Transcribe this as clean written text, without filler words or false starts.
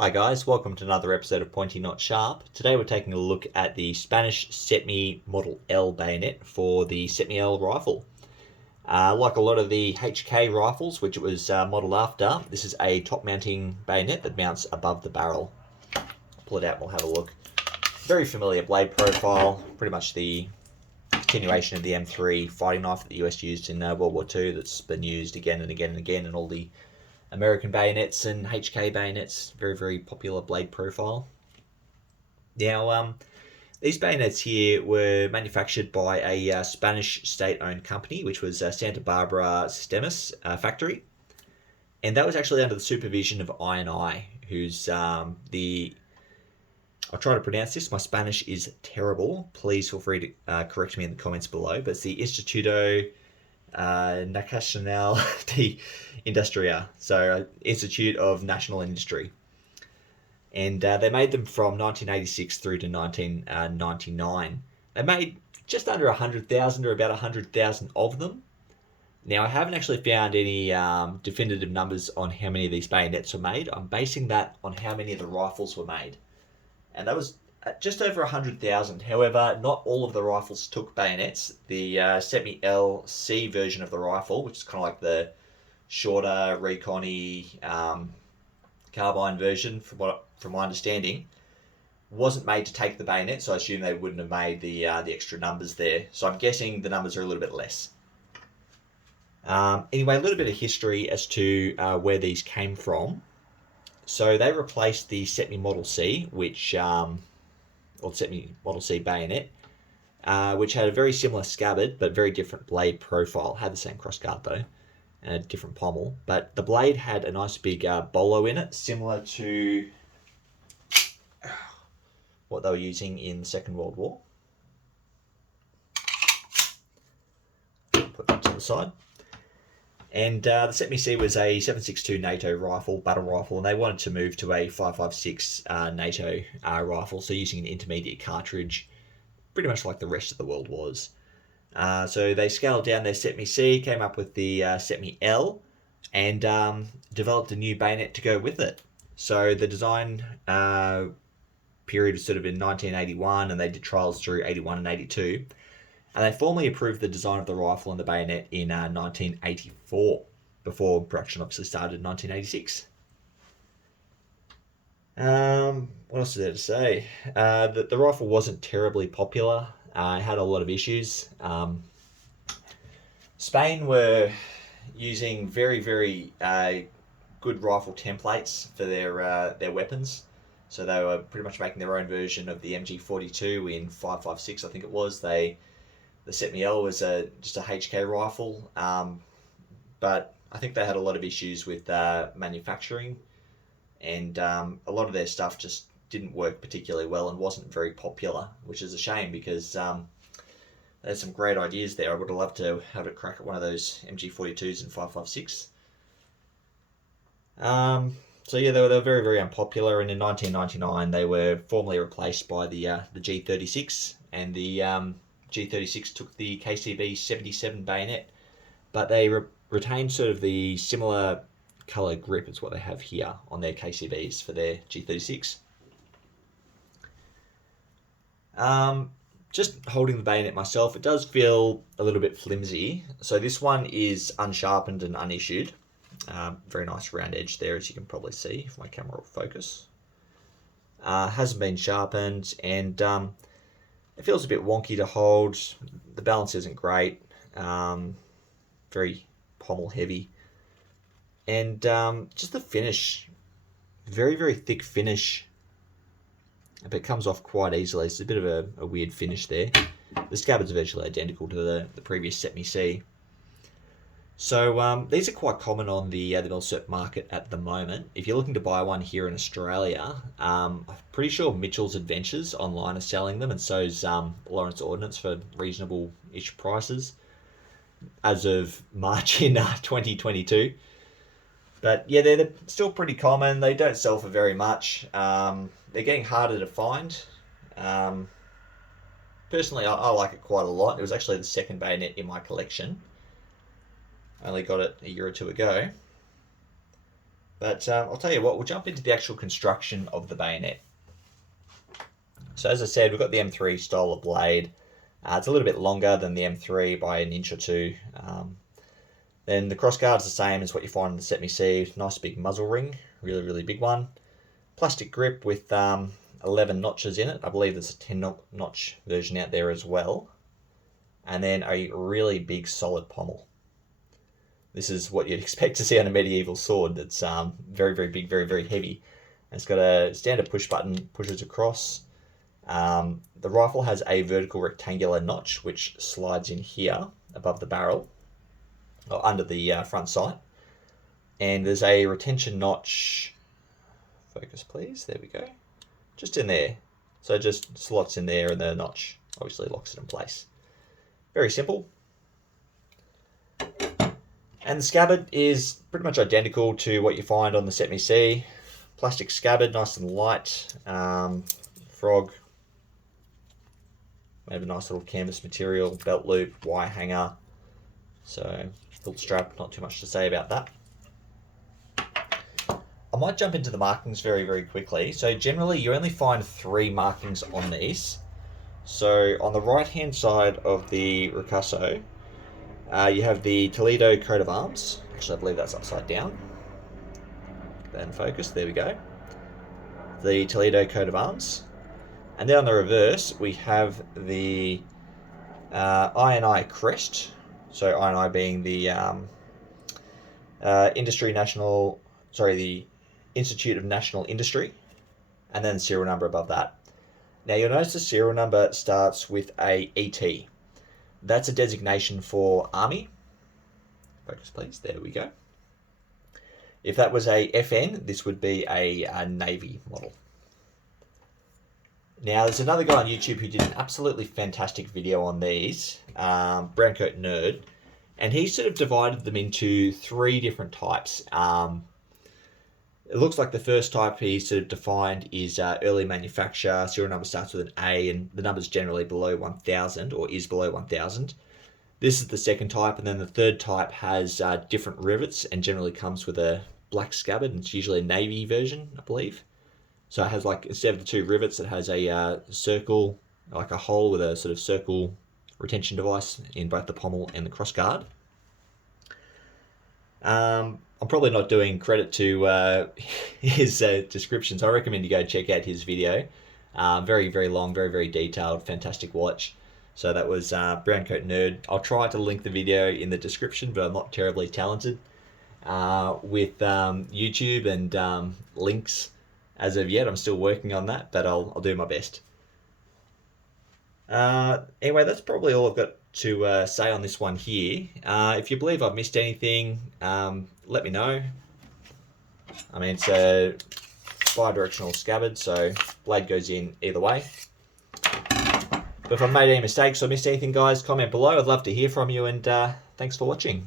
Hi guys, welcome to another episode of Pointy Not Sharp. Today we're taking a look at the Spanish CETME Model L bayonet for the CETME L rifle. Like a lot of the HK rifles, which it was modelled after, this is a top mounting bayonet that mounts above the barrel. I'll pull it out and we'll have a look. Very familiar blade profile, pretty much the continuation of the M3 fighting knife that the US used in World War II that's been used again and again and again in all the American bayonets and HK bayonets. Very, very popular blade profile. Now, these bayonets here were manufactured by a Spanish state-owned company, which was Santa Barbara Sistemas factory. And that was actually under the supervision of I&I, who's I'll try to pronounce this. My Spanish is terrible. Please feel free to correct me in the comments below. But it's the Instituto Nacional de Industria, so Institute of National Industry. And they made them from 1986 through to 1999. They made just under 100,000 or about 100,000 of them. Now, I haven't actually found any definitive numbers on how many of these bayonets were made. I'm basing that on how many of the rifles were made. And that was just over 100,000. However, not all of the rifles took bayonets. The CETME L C version of the rifle, which is kind of like the shorter, recon-y carbine version, from my understanding, wasn't made to take the bayonet, so I assume they wouldn't have made the extra numbers there. So I'm guessing the numbers are a little bit less. Anyway, a little bit of history as to where these came from. So they replaced the CETME Model C, which, or CETME Model C bayonet, which had a very similar scabbard, but very different blade profile. Had the same crossguard though, and a different pommel. But the blade had a nice big bolo in it, similar to what they were using in the Second World War. Put that to the side. And the CETME C was a 7.62 NATO rifle, battle rifle, and they wanted to move to a 5.56 NATO rifle, so using an intermediate cartridge, pretty much like the rest of the world was. So they scaled down their CETME C, came up with the CETME L, and developed a new bayonet to go with it. So the design period was sort of in 1981, and they did trials through 81 and 82. And they formally approved the design of the rifle and the bayonet in 1984, before production obviously started in 1986. What else is there to say? The rifle wasn't terribly popular. It had a lot of issues. Spain were using very, very good rifle templates for their weapons. So they were pretty much making their own version of the MG42 in 5.56, I think it was. The CETME L was just a HK rifle, but I think they had a lot of issues with manufacturing, and a lot of their stuff just didn't work particularly well and wasn't very popular, which is a shame because they had some great ideas there. I would have loved to have a crack at one of those MG42s in 5.56. So yeah, they were very, very unpopular, and in 1999 they were formally replaced by the G36, and the G36 took the KCB 77 bayonet, but they retained sort of the similar colour grip as what they have here on their KCBs for their G36. Just holding the bayonet myself, it does feel a little bit flimsy. So this one is unsharpened and unissued. Very nice round edge there, as you can probably see if my camera will focus. Hasn't been sharpened, and it feels a bit wonky to hold. The balance isn't great. Very pommel heavy. And just the finish. Very, very thick finish. But it comes off quite easily. It's a bit of a weird finish there. The scabbard's virtually identical to the previous CETME C. So these are quite common on the mil-cert market at the moment. If you're looking to buy one here in Australia, I'm pretty sure Mitchell's Adventures online are selling them, and so's Lawrence Ordnance for reasonable-ish prices as of March in 2022. But yeah, they're still pretty common. They don't sell for very much. They're getting harder to find. Personally, I like it quite a lot. It was actually the second bayonet in my collection. I only got it a year or two ago. But I'll tell you what, we'll jump into the actual construction of the bayonet. So as I said, we've got the M3 style of blade. It's a little bit longer than the M3 by an inch or two. Then the crossguard's the same as what you find in the CETME C. Nice big muzzle ring, really, really big one. Plastic grip with 11 notches in it. I believe there's a 10 notch version out there as well. And then a really big solid pommel. This is what you'd expect to see on a medieval sword. That's very, very big, very, very heavy. And it's got a standard push button, pushes across. The rifle has a vertical rectangular notch which slides in here above the barrel, or under the front sight. And there's a retention notch, focus please, there we go, just in there. So it just slots in there and the notch obviously locks it in place. Very simple. And the scabbard is pretty much identical to what you find on the CETME C. Plastic scabbard, nice and light. Frog. Maybe a nice little canvas material, belt loop, wire hanger. So, hilt strap, not too much to say about that. I might jump into the markings very, very quickly. So generally you only find 3 markings on these. So on the right hand side of the ricasso, you have the Toledo coat of arms. Actually, I believe that's upside down. Then focus, there we go. The Toledo coat of arms. And then on the reverse, we have the INI crest. So INI being the the Institute of National Industry. And then the serial number above that. Now you'll notice the serial number starts with a ET. That's a designation for Army. Focus please, there we go. If that was a FN, this would be a Navy model. Now there's another guy on YouTube who did an absolutely fantastic video on these, Browncoatnerd, and he sort of divided them into 3 different types. It looks like the first type he sort of defined is early manufacture. Serial number starts with an A, and the number's generally below 1,000, or is below 1,000. This is the second type, and then the third type has different rivets and generally comes with a black scabbard, and it's usually a Navy version, I believe. So it has, like, instead of the 2 rivets, it has a circle, like a hole with a sort of circle retention device in both the pommel and the crossguard. I'm probably not doing credit to his descriptions. I recommend you go check out his video. Very, very long, very, very detailed, fantastic watch. So that was Browncoatnerd. I'll try to link the video in the description, but I'm not terribly talented with YouTube and links as of yet. I'm still working on that, but I'll do my best. Anyway, that's probably all I've got to say on this one here. If you believe I've missed anything, let me know. I mean, it's a bi-directional scabbard, so blade goes in either way. But if I've made any mistakes or missed anything, guys, comment below. I'd love to hear from you, and thanks for watching.